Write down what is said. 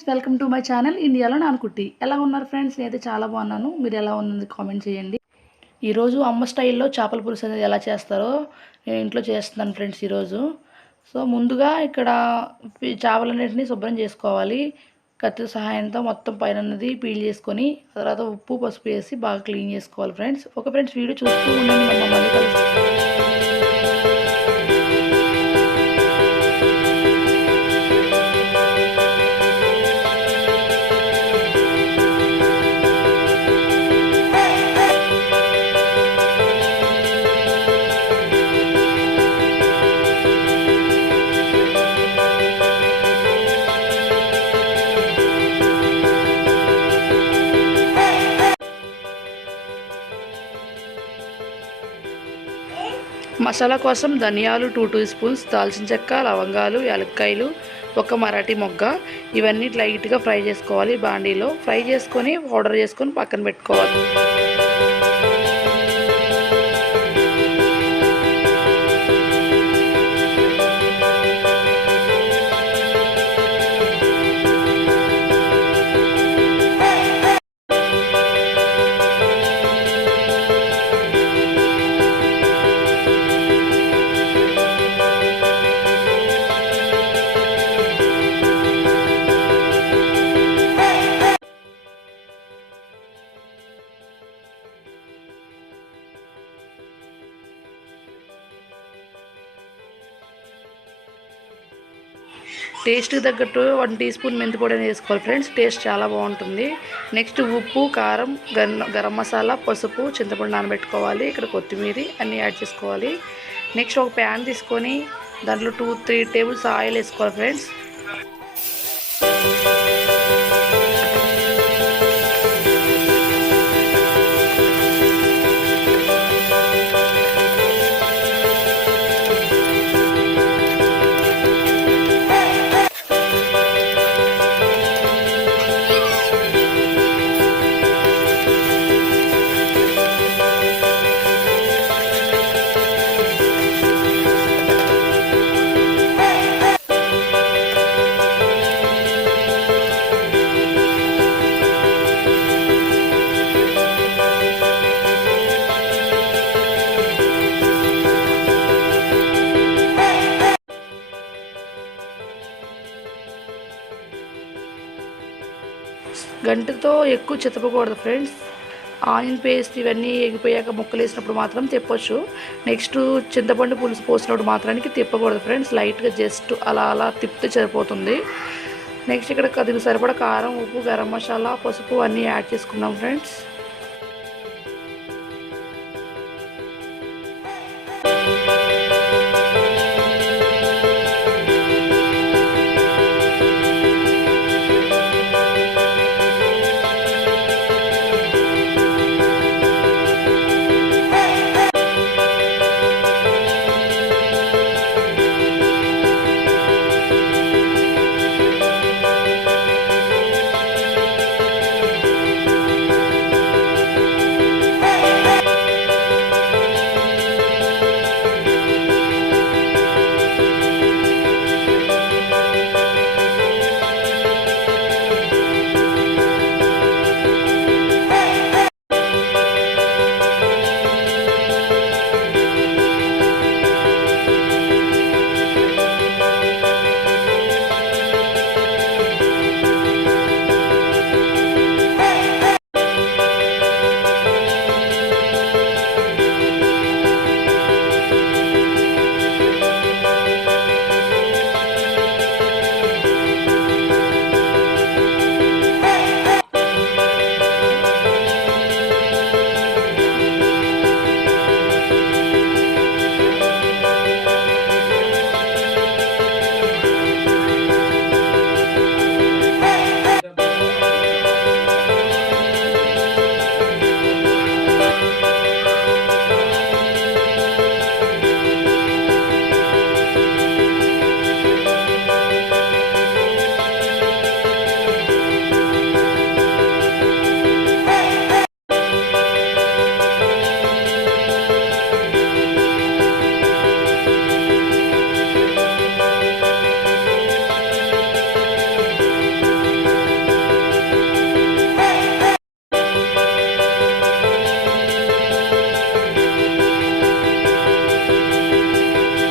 Friends, welcome to my channel ఇండియాలో నానుకుట్టి. ఎలా ఉన్నారు ఫ్రెండ్స్? నేనైతే చాలా బాగున్నాను. మీరు ఎలా ఉన్నది కామెంట్ చేయండి. ఈరోజు అమ్మ స్టైల్లో చేపల పులుసు అనేది ఎలా చేస్తారో నేను ఇంట్లో చేస్తున్నాను ఫ్రెండ్స్ ఈరోజు. సో ముందుగా ఇక్కడ చేపలన్నింటినీ శుభ్రం చేసుకోవాలి. కత్తి సహాయంతో మొత్తం పైన పీల్ చేసుకొని తర్వాత ఉప్పు పసుపు వేసి బాగా క్లీన్ చేసుకోవాలి ఫ్రెండ్స్. ఓకే ఫ్రెండ్స్, వీడియో చూస్తూ ఉండండి. మళ్ళీ కలుస్తాం. మసాలా కోసం ధనియాలు 2 టీ స్పూన్స్, దాల్చిన చెక్క, లవంగాలు, యాలక్కాయలు, ఒక మరాఠీ మొగ్గ ఇవన్నీ లైట్గా ఫ్రై చేసుకోవాలి. బాండీలో ఫ్రై చేసుకొని పౌడర్ చేసుకొని పక్కన పెట్టుకోవాలి. టేస్ట్కి తగ్గట్టు 1 టీ స్పూన్ మెంతి పొడి వేసుకోవాలి ఫ్రెండ్స్. టేస్ట్ చాలా బాగుంటుంది. నెక్స్ట్ ఉప్పు, కారం, గరం మసాలా, పసుపు, చింతపండు నానబెట్టుకోవాలి. ఇక్కడ కొత్తిమీర అన్నీ యాడ్ చేసుకోవాలి. నెక్స్ట్ ఒక ప్యాన్ తీసుకొని దాంట్లో 2-3 టేబుల్స్ ఆయిల్ వేసుకోవాలి ఫ్రెండ్స్. గంటతో ఎక్కువ చితపకూడదు ఫ్రెండ్స్. ఆనియన్ పేస్ట్ ఇవన్నీ ఎగిపోయాక ముక్కలు వేసినప్పుడు మాత్రం తిప్పొచ్చు. నెక్స్ట్ చింతపండు పులుసు పోసినప్పుడు మాత్రానికి తిప్పకూడదు ఫ్రెండ్స్. లైట్గా జస్ట్ అలా తిప్పితే సరిపోతుంది. నెక్స్ట్ ఇక్కడ కొద్దిగా సరిపడా కారం, ఉప్పు, గరం మసాలా, పసుపు అన్నీ యాడ్ చేసుకున్నాం ఫ్రెండ్స్.